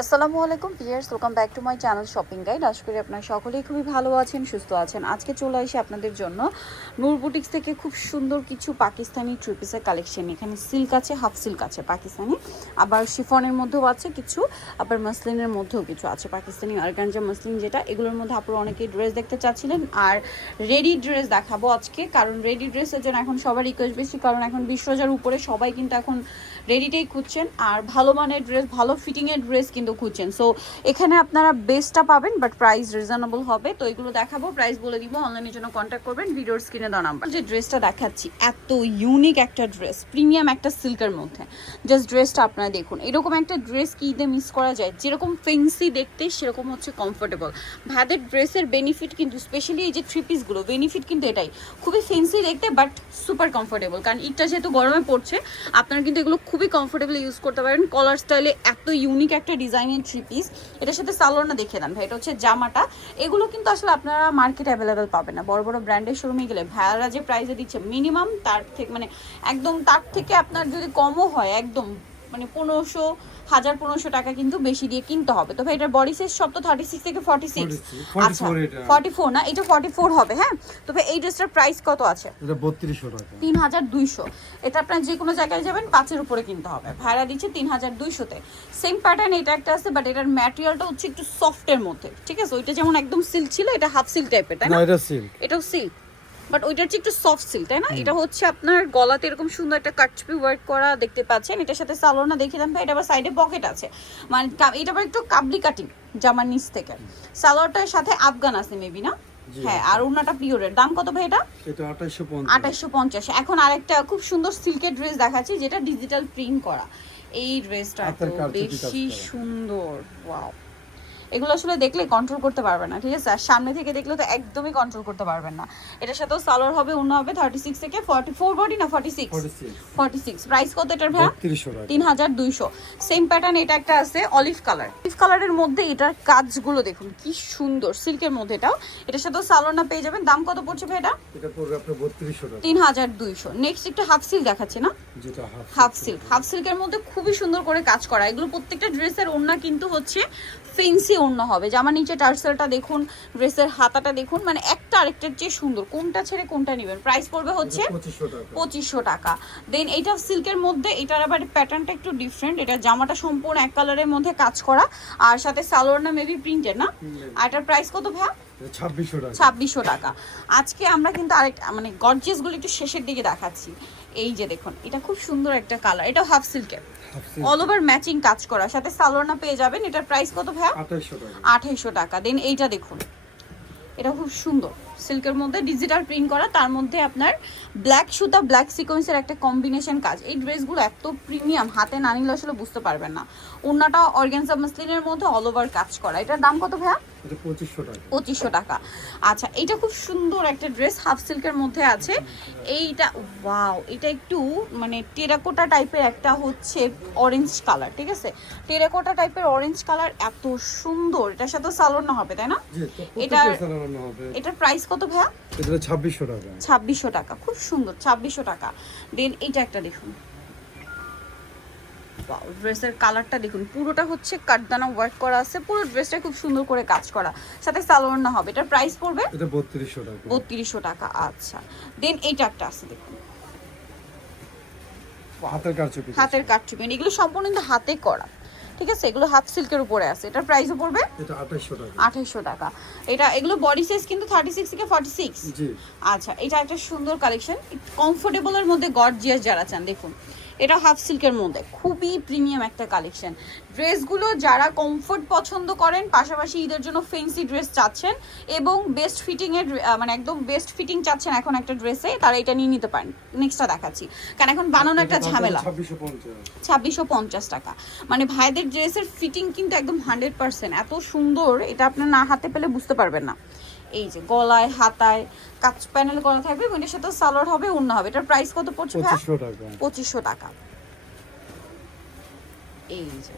আসসালামু আলাইকুম viewers, welcome back to my channel shopping guide. আশা করি আপনারা সকলেই খুবই ভালো আছেন, সুস্থ আছেন। আজকে চলে আসি আপনাদের জন্য নূর বুটিক্স থেকে খুব সুন্দর কিছু পাকিস্তানি থ্রি পিসের কালেকশন। এখানে সিল্ক আছে, হাফ সিল্ক আছে পাকিস্তানি, আবার শিফনের মধ্যেও আছে কিছু, আবার মাসলিনের মধ্যেও কিছু আছে পাকিস্তানি অর্গানজা মাসলিন, যেটা এগুলোর মধ্যে আপনারা অনেকেই ড্রেস দেখতে চাচ্ছিলেন। আর রেডি ড্রেস দেখাবো আজকে, কারণ রেডি ড্রেসের জন্য এখন সবার রিকোয়েস্ট বেশি, কারণ এখন 20,000 উপরে সবাই কিন্তু এখন রেডিটাই খুঁজছেন, আর ভালো মানের ড্রেস, ভালো ফিটিংয়ের ড্রেস কিন্তু খুঁজছেন। সো এখানে আপনারা বেস্টটা পাবেন, বাট প্রাইস রিজনেবল হবে। তো এগুলো দেখাবো, প্রাইস বলে দিব, অনলাইনের জন্য কন্ট্যাক্ট করবেন ভিডিওর স্ক্রিনে দেওয়া নাম্বার। যে ড্রেসটা দেখাচ্ছি এত ইউনিক একটা ড্রেস, প্রিমিয়াম একটা সিল্কের মধ্যে, জাস্ট ড্রেসটা আপনারা দেখুন। এরকম একটা ড্রেস কি ঈদে মিস করা যায়? যেরকম ফেন্সি দেখতে সেরকম হচ্ছে কমফোর্টেবল। ভাইদের ড্রেসের বেনিফিট কিন্তু, স্পেশালি এই যে থ্রি পিসগুলো, বেনিফিট কিন্তু এটাই, খুবই ফেন্সি দেখতে বাট সুপার কমফোর্টেবল। কারণ ঈদটা যেহেতু গরমে পড়ছে, আপনারা কিন্তু এগুলো খুবই কমফোর্টেবল ইউজ করতে পারেন। কলার স্টাইলে এত ইউনিক একটা ডিজাইনের থ্রি পিস, এটার সাথে সালোয়ারটা দেখে দেন ভাই, এটা হচ্ছে জামাটা। এগুলো কিন্তু আসলে আপনারা মার্কেটে অ্যাভেলেবেল পাবেন না। বড় বড় ব্র্যান্ডের শোরুমে গেলে ভাইয়ারা যে প্রাইসে দিচ্ছে, মিনিমাম তার থেকে মানে একদম তার থেকে আপনার যদি কমও হয়, একদম মানে 1500 টাকা কিন্তু বেশি দিয়ে কিনতে হবে। তো ভাই এটার বডি সাইজ সব তো 36 থেকে 46, আচ্ছা 44 না, এটা 44 হবে। হ্যাঁ, তো ভাই এই ড্রেসটার প্রাইস কত আছে? এটা 3200 টাকা, 3200। এটা আপনার যে কোনো জায়গায় যাবেন 5-এর উপরে কিনতে হবে, ভাড়া দিচ্ছে 3200-তে। সেম প্যাটার্ন এটা একটা আছে, বাট এটার ম্যাটেরিয়ালটা হচ্ছে একটু সফটের মধ্যে, ঠিক আছে? ওইটা যেমন একদম সিল্ক ছিল, এটা হাফ সিল্ক টাইপের, তাই না? এটা সিল্ক, এটাও সিল্ক, বাট ওইটার চেয়ে একটু সফট সিল্ক, তাই না? এটা হচ্ছে আপনার গলাতে এরকম সুন্দর একটা কাটচুপি ওয়ার্ক করা দেখতে পাচ্ছেন। এটার সাথে সালোয়ারটা দেখিয়ে দেন ভাই, এটা আবার সাইডে পকেট আছে, মানে এটা আবার একটু কাবলি কাটিং জামার নিচ থেকে। সালোয়ারটার সাথে আফগান আছে মেবি, না? হ্যাঁ, আর ওনাটা পিওরের। দাম কত ভাই এটা? এটা 2850। 2850। এখন আরেকটা খুব সুন্দর সিল্কের ড্রেস দেখাচ্ছি, যেটা ডিজিটাল প্রিন্ট করা। এই ড্রেসটা তো বেশি সুন্দর, ওয়াও। এগুলো আসলে দেখলে কন্ট্রোল করতে পারবেন না, ঠিক আছে? আর সামনে থেকে দেখলে তো একদমই কন্ট্রোল করতে পারবেন না। এটার সাথেও সালোয়ার হবে, অন্য হবে 36 থেকে 44 বডি, না 46। প্রাইস কত এটার ভাই? 3200। সেম প্যাটার্ন এটা একটা আছে অলিভ কালার, অলিভ কালারের মধ্যে এটার কাজগুলো দেখুন কি সুন্দর, সিল্কের মধ্যে এটাও। এটার সাথেও সালোয়ার না পেয়ে যাবেন। দাম কত পড়ছে ভাই এটা? এটা পড়বে আপনার 3200 টাকা, 3200। নেক্সট একটা হাফ সিল্ক দেখাচ্ছি, না? যেটা হাফ সিল্ক, হাফ সিল্কের মধ্যে খুবই সুন্দর করে কাজ করা। এগুলো প্রত্যেকটা ড্রেসের ওড়না কিন্তু হচ্ছে ফেন্সি ওড়না হবে। জামার নিচে টার্সেলটা দেখুন, ড্রেসের হাতাটা দেখুন, মানে একটা আরেকটার চেয়ে সুন্দর। কোনটা ছেড়ে কোনটা নেবেন? প্রাইস পড়বে হচ্ছে 2500 টাকা। দেন এইটা সিল্কের মধ্যে, এটার আবার প্যাটার্নটা একটু ডিফারেন্ট। এটা জামাটা সম্পূর্ণ এক কালারের মধ্যে কাজ করা, আর সাথে সালোয়ারটা মেবি প্রিন্টেড, না? আর এটার প্রাইস কত ভাই? 2600 টাকা। আজকে আমরা কিন্তু আরেকটা মানে গর্জিয়াস গুলো একটু শেষের দিকে দেখাচ্ছি। এই যে দেখুন, এটা খুব সুন্দর একটা কালার, এটা হাফ সিল্কের, অল ওভার ম্যাচিং কাজ করা, সাথে সালোয়ার না পেয়ে যাবেন। এটার প্রাইস কত ভাই? 2800 টাকা। দেন এইটা দেখুন, এটা খুব সুন্দর, সিল্কের মধ্যে ডিজিটাল প্রিন্ট করা, তার মধ্যে আপনার ব্ল্যাক সুতা, ব্ল্যাক সিকোয়েন্সের একটা কম্বিনেশন কাজ। এই ড্রেসগুলো এত প্রিমিয়াম, হাতে না নিলে আসলে বুঝতে পারবেন না। ওড়নাটা অর্গানজা মাসলিনের মধ্যে অল ওভার কাজ করা। এটার দাম কত ভাইয়া? 2500 টাকা। আচ্ছা, এইটা খুব সুন্দর একটা ড্রেস, হাফ সিল্কের মধ্যে আছে। এইটা ওয়াও, এটা একটু মানে টেরাকোটা টাইপের একটা হচ্ছে অরেঞ্জ কালার, ঠিক আছে? টেরাকোটা টাইপের অরেঞ্জ কালার, এত সুন্দর। এটার সাথে সালোয়ার না হবে, তাই না? এটার প্রাইস কত ভাইয়া? এটা 2600 টাকা, 2600 টাকা। খুব সুন্দর, 2600 টাকা। দেন এইটা একটা দেখুন, ড্রেসের কালারটা দেখুন, পুরোটা হচ্ছে কাটদানা ওয়ার্ক করা আছে, পুরো ড্রেসটা খুব সুন্দর করে কাজ করা, সাথে সালোয়ার না হবে। এটার প্রাইস পড়বে? এটা 3200 টাকা, 3200 টাকা। আচ্ছা, দেন এইটা একটা আছে দেখুন, হাতের কারচুপি। এগুলো সম্পূর্ণ কিন্তু হাতে করা, ঠিক আছে? এগুলো হাফ সিল্কের উপরে আছে। এটার প্রাইসও পড়বে? এটা 2800 টাকা, 2800 টাকা। এটা এগুলো বডি সাইজ কিন্তু 36 থেকে 46। জি। আচ্ছা, এটা একটা সুন্দর কালেকশন, কমফোর্টেবলের মধ্যে গর্জিয়াস যারা চান, দেখুন এটা হাফ সিল্কের মধ্যে খুবই প্রিমিয়াম একটা কালেকশন। ড্রেসগুলো যারা কমফোর্ট পছন্দ করেন, পাশাপাশি ঈদের জন্য ফেন্সি ড্রেস চাচ্ছেন, এবং বেস্ট ফিটিংয়ের মানে একদম বেস্ট ফিটিং চাচ্ছেন এখন একটা ড্রেসে, তারা এটা নিয়ে নিতে পারেন। নেক্সটটা দেখাচ্ছি, কারণ এখন বানানো একটা ঝামেলা। 2650 টাকা। মানে ভাইদের ড্রেসের ফিটিং কিন্তু একদম 100%, এত সুন্দর। এটা আপনার না হাতে পেলে বুঝতে পারবেন না। এই যে গলায়, হাতায় কাচ প্যানেল করা থাকবে, এটার সাথে সালোয়ার হবে, ওড়না হবে। এটার প্রাইস কত পড়ছে? 2500 টাকা। এই যে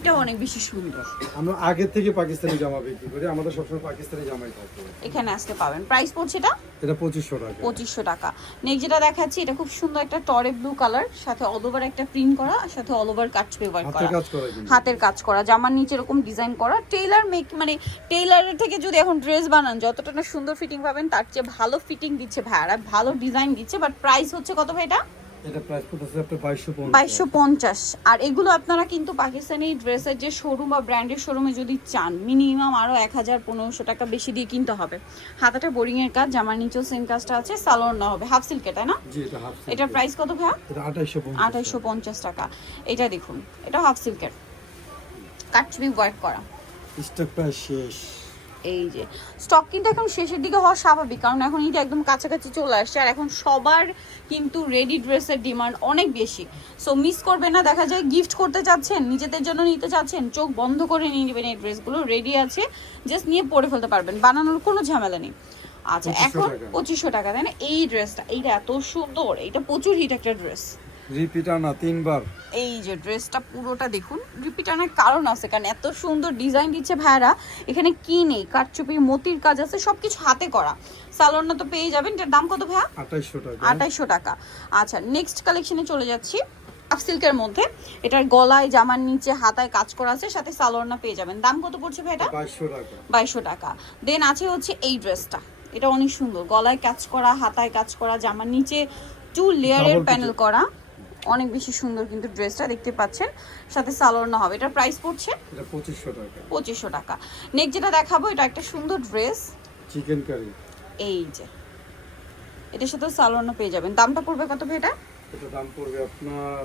এটা অনেক বেশি সুন্দর। আমরা আগে থেকে পাকিস্তানি জামা বিক্রি করি, আমাদের সবসময় পাকিস্তানি জামাই থাকে। এখানে আসতে পাবেন। প্রাইস পড়ছে এটা এটা 2500 টাকা। 2500 টাকা। নেক্সট যেটা দেখাচ্ছি এটা খুব সুন্দর একটা টরে ব্লু কালার, সাথে অল ওভার একটা প্রিন্ট করা, সাথে অল ওভার কাট ওয়ার্ক হাতের করা, কাজ করা কিন্তু। হাতের কাজ করা, জামার নিচে এরকম ডিজাইন করা। টেইলার মেক মানে টেইলারের থেকে যদি এখন ড্রেস বানান যতটা না সুন্দর ফিটিং পাবেন তার চেয়ে ভালো ফিটিং দিচ্ছে ভাইয়ারা, ভালো ডিজাইন দিচ্ছে। বাট প্রাইস হচ্ছে কত ভাই এটা? এটা প্রাইস পড়তেছে আপনার 2250। 2250। আর এগুলো আপনারা কিন্তু পাকিস্তানি ড্রেসের যে শোরুম বা ব্র্যান্ডের শোরুমে যদি চান মিনিমাম আরো 1000-1500 টাকা বেশি দিয়ে কিনতে হবে। হাতাটা বোরিং এর কাজ, জামার নিচেও সেম কাজটা আছে, সালোয়ার না হবে, হাফ সিল্কে, তাই না? জি এটা হাফ সিল্ক। এটার প্রাইস কত ভাইয়া? এটা 2850। 2850 টাকা। এটা দেখুন, এটা হাফ সিল্কের কাটছবি ওয়ার্ক করা। স্টক প্রাইস শেষ। এই যে স্টক কিন্তু এখন শেষের দিকে হওয়া স্বাভাবিক, কারণ এখন এটা একদম কাছাকাছি চলে আসছে। আর এখন সবার কিন্তু রেডি ড্রেসের ডিমান্ড অনেক বেশি। সো মিস করবেন না। দেখা যায় গিফট করতে চাচ্ছেন, নিজেদের জন্য নিতে চাচ্ছেন, চোখ বন্ধ করে নিয়ে নেবেন। এই ড্রেসগুলো রেডি আছে, জাস্ট নিয়ে পরে ফেলতে পারবেন, বানানোর কোনো ঝামেলা নেই। আচ্ছা, এখন 2500 টাকা, তাই না? এই ড্রেসটা, এইটা এত সুন্দর, এটা প্রচুর হিট একটা ড্রেস। রিপিট আনা 3 বার। এই যে ড্রেসটা পুরোটা দেখুন, রিপিট আনার কারণ আছে, কারণ এত সুন্দর ডিজাইন দিচ্ছে ভাইয়ারা। এখানে কি নেই, কারচুপি মতির কাজ আছে, সবকিছু হাতে করা। সালোয়ারটা তো পেয়ে যাবেন। এটার দাম কত ভাইয়া? 2800 টাকা। 2800 টাকা। আচ্ছা, নেক্সট কালেকশনে চলে যাচ্ছি। হাফ সিল্কের মধ্যে, এটার গলায়, জামার নিচে, হাতায় কাজ করা আছে, সাথে সালোয়ারটা পেয়ে যাবেন। দাম কত পড়ছে ভাই এটা? 2200 টাকা। 2200 টাকা। দেন আছে হচ্ছে এই ড্রেসটা, এটা অনেক সুন্দর, গলায় কাজ করা, হাতায় কাজ করা, জামার নিচে 2 লেয়ারের প্যানেল করা, অনেক বেশি সুন্দর কিন্তু ড্রেসটা দেখতে পাচ্ছেন, সাথে সালোয়ার না হবে। এটার প্রাইস পড়ছে এটা 2500 টাকা। 2500 টাকা। নেক্সট যেটা দেখাবো, এটা একটা সুন্দর ড্রেস, চিকেন কারি। এই যে এটার সাথে সালোয়ার না পেয়ে যাবেন। দামটা পড়বে কত ভাই এটা? এটা দাম পড়বে আপনার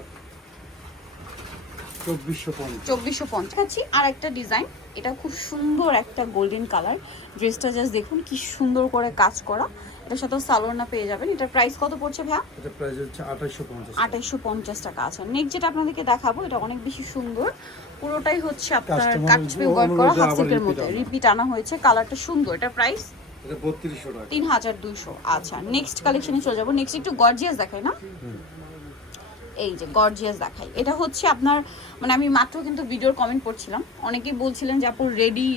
2450। 2450 আছি। আর একটা ডিজাইন, এটা খুব সুন্দর একটা গোল্ডেন কালার। ড্রেসটা জাস্ট দেখুন কি সুন্দর করে কাজ করা, এটার সাথে সালোয়ার না পেয়ে যাবেন। এটার প্রাইস কত পড়ছে ভাইয়া? এটা প্রাইস হচ্ছে 2850। 2850 টাকা আছে। নেক্সট যেটা আপনাদেরকে দেখাবো, এটা অনেক বেশি সুন্দর, পুরোটাই হচ্ছে আপনার Customer কাটছবি ওয়ার্ক করা, অনুযায়ী হাফ আবার সিল্কের repeat মধ্যে আনা। রিপিট আনা হয়েছে, কালারটা সুন্দর। এটার প্রাইস এটা 3200 টাকা। 3200। আচ্ছা, নেক্সট কালেকশনে চলে যাবো। নেক্সট একটু গর্জিয়াস দেখাই না? এই যে গর্জিয়াস দেখাই, এটা হচ্ছে আপনার মানে আমি মাত্র কিন্তু ভিডিওর কমেন্ট পড়ছিলাম, অনেকেই বলছিলেন যে আপু রেডি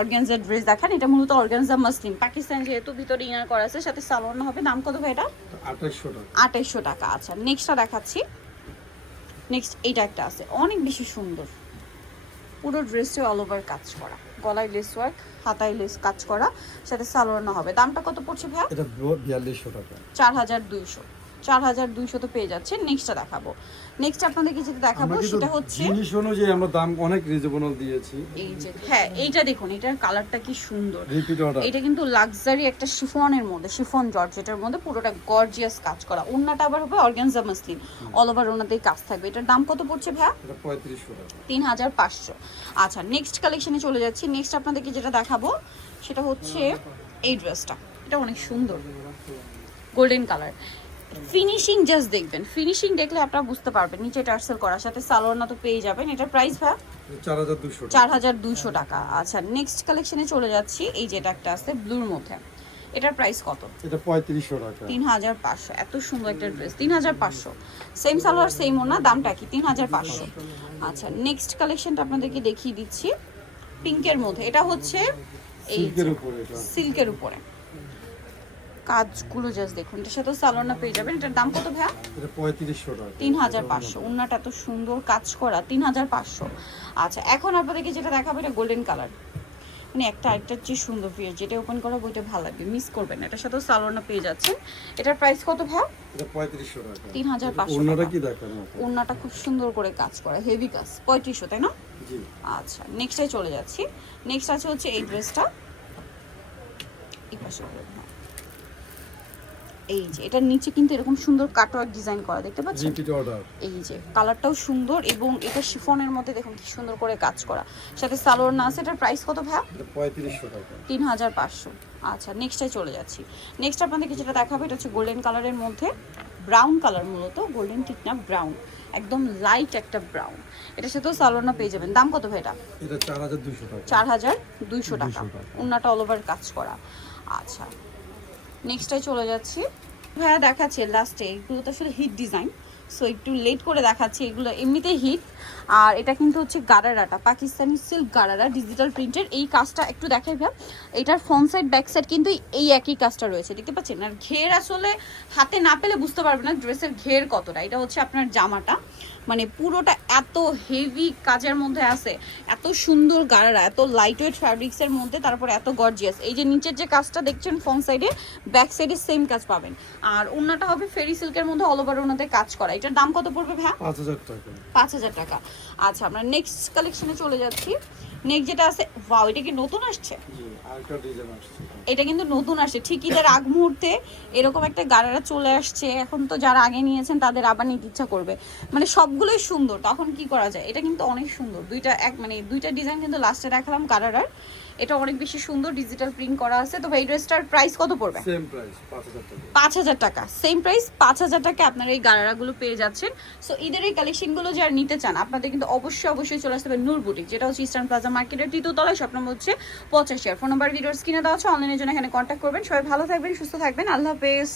অর্গানজা ড্রেস দেখান। এটা মূলত অর্গানজা মাসলিন, পাকিস্তান যেহেতু ভিতরে ইনার করা আছে, সাথে সালোয়ার না হবে। দাম কত ভাই এটা? 2800 টাকা। 2800 টাকা। আচ্ছা, নেক্সটটা দেখাচ্ছি। নেক্সট এইটা একটা আছে, অনেক বেশি সুন্দর, পুরো ড্রেসে অল ওভার কাজ করা, গলায় লেস ওয়ার্ক, হাতায় লেস কাজ করা, সাথে সালোয়ার না হবে। দামটা কত পড়ছে ভাই? এটা 4200 টাকা। 4200। 4200 তো পেয়ে যাচ্ছে। নেক্সটটা দেখাবো। নেক্সট আপনাদেরকে যেটা দেখাবো সেটা হচ্ছে জিনিস অনুযায়ী আমরা দাম অনেক রিজনেবল দিয়েছি। এই যে, হ্যাঁ এইটা দেখুন, এটার কালারটা কি সুন্দর। Repeat order. এটা কিন্তু লাক্সারি একটা শিফনের মধ্যে, শিফন জর্জেটের মধ্যে পুরোটা গর্জিয়াস কাজ করা। ওন্নাটা আবার হবে অর্গানজা মাসলিন, অল ওভার ওন্নাতেই কাজ থাকবে। এটার দাম কত পড়ছে ভাইয়া? এটা 3500 টাকা। 3500। আচ্ছা, নেক্সট কালেকশনে চলে যাচ্ছি। নেক্সট আপনাদেরকে যেটা দেখাবো সেটা হচ্ছে এই ড্রেসটা, এটা অনেক সুন্দর, গোল্ডেন কালার। ফিনিশিং জাস্ট দেখবেন, ফিনিশিং দেখলে আপনারা বুঝতে পারবেন। নিচে টার্সেল করার সাথে সালোয়ার না তো পেয়ে যাবেন। এটার প্রাইস ভাই? এটা 4200 টাকা। 4200 টাকা। আচ্ছা, নেক্সট কালেকশনে চলে যাচ্ছি। এই যেটা একটা আছে ব্লুর মধ্যে, এটার প্রাইস কত? এটা 3500 টাকা। 3500। এত সুন্দর একটা ড্রেস, 3500। সেম সালোয়ার সেম ওনা, দামটা কি? 3500। আচ্ছা, নেক্সট কালেকশনটা আপনাদেরকে দেখিয়ে দিচ্ছি পিঙ্কের মধ্যে। এটা হচ্ছে এই সিল্কের উপরে এটা। সিল্কের উপরে কাজগুলো জাস্ট দেখুন, এটার সাথে সালোয়ার না পেয়ে যাবেন। এটার দাম কত ভাইয়া? এটা 3500 টাকা। 3500। ওন্নাটা এত সুন্দর কাজ করা, 3500। আচ্ছা, এখন আপনাদেরকে যেটা দেখাবো এটা গোল্ডেন কালার, মানে একটা আরেকটার চেয়ে সুন্দর পিস, যেটা ওপেন করা বইটা ভালো লাগবে, মিস করবেন না। এটার সাথেও সালোয়ার না পেয়ে যাচ্ছেন। এটার প্রাইস কত ভাইয়া? এটা 3500 টাকা। 3500 ওন্নাটা টাকা। কি দেখেন? ওন্নাটা খুব সুন্দর করে কাজ করা, হেভি কাজ। 3500, তাই না? জি। আচ্ছা, নেক্সটে চলে যাচ্ছি। নেক্সট আছে হচ্ছে এই ড্রেসটা, এই পাশে করে, হ্যাঁ। এই যে এটার নিচে কিন্তু এরকম সুন্দর কাটওয়ার্ক ডিজাইন করা, দেখতে পাচ্ছেন? Repeat order. এই যে কালারটাও সুন্দর, এবং এটা শিফনের মধ্যে দেখুন কি সুন্দর করে কাজ করা, সাথে সালোয়ার না আছে। এটার প্রাইস কত ভাইয়া? এটা 3500 টাকা। 3500। আচ্ছা, নেক্সটে চলে যাচ্ছি। নেক্সট আপনাদেরকে যেটা দেখাবো এটা হচ্ছে গোল্ডেন কালারের মধ্যে, ব্রাউন কালার, মূলত গোল্ডেন ঠিক না, ব্রাউন, একদম লাইট একটা ব্রাউন। এটার সাথেও সালোয়ার না পেয়ে যাবেন। দাম কত ভাই এটা? এটা 4200 টাকা। 4200 টাকা। 200 টাকা। ওন্নাটা অল ওভার কাজ করা। আচ্ছা, নেক্সটে চলে যাচ্ছি। ভাইয়া দেখাচ্ছে লাস্টে, এগুলো তো আসলে হিট ডিজাইন, সো একটু লেট করে দেখাচ্ছি, এগুলো এমনিতে হিট। আর এটা কিন্তু হচ্ছে গারারাটা, পাকিস্তানি সিল্ক গারারা ডিজিটাল প্রিন্টের। এই কাজটা একটু দেখাই ভাব, এটার ফ্রন্ট সাইড ব্যাক সাইড কিন্তু এই একই কাজটা রয়েছে, দেখতে পাচ্ছেন। আর ঘের আসলে হাতে না পেলে বুঝতে পারবে না ড্রেসের ঘের কতটা। এটা হচ্ছে আপনার জামাটা, মানে পুরোটা এত হেভি কাজের মধ্যে আছে, এত সুন্দর গারারা, এত লাইট ওয়েট ফ্যাব্রিক্সের মধ্যে, তারপরে এত গর্জিয়াস। এই যে নিচের যে কাজটা দেখছেন ফ্রন্ট সাইডে, ব্যাক সাইডে সেম কাজ পাবেন। আর ওড়নাটা হবে ফেরি সিল্কের মধ্যে, অল ওভার ওড়নাতে কাজ করা। এটার দাম কত পড়বে ভাই? 5000 টাকা। 5000 টাকা। আচ্ছা, আমরা নেক্সট কালেকশনে চলে যাচ্ছি। নেক্সট যেটা আছে, ওয়াও, এটা কি নতুন আসছে? জি, আরেকটা ডিজাইন আসছে। এটা কিন্তু নতুন আসছে, ঠিক ঈদের আগ মুহূর্তে এরকম একটা গারারা চলে আসছে। এখন তো যারা আগে নিয়েছেন তাদের আবার নিতে ইচ্ছা করবে, মানে সবগুলোই সুন্দর, তখন কি করা যায়। এটা কিন্তু অনেক সুন্দর, দুইটা ডিজাইন কিন্তু লাস্টে দেখালাম গারারার। এটা অনেক বেশি সুন্দর, ডিজিটাল প্রিন্ট করা আছে। তো এই ড্রেসটার প্রাইস কত পড়বে? সেম প্রাইস 5000 টাকা। 5000 টাকা, সেম প্রাইস 5000 টাকা আপনারা এই গারারাগুলো পেয়ে যাচ্ছেন। সো ঈদের এই কালেকশনগুলো যারা নিতে চান আপনাদের কিন্তু অবশ্যই চলে আসতে হবে নূর বুটিক, যেটা হচ্ছে ইস্টার্ন প্লাজা মার্কেটের 3য় তলায়, শপ নম্বর হচ্ছে 85। ফোন নাম্বার ভিডিওর স্ক্রিনে দেওয়া আছে, অনলাইনের জন্য এখানে কন্ট্যাক্ট করবেন। সবাই ভালো থাকবেন, সুস্থ থাকবেন, আল্লাহ হাফেজ।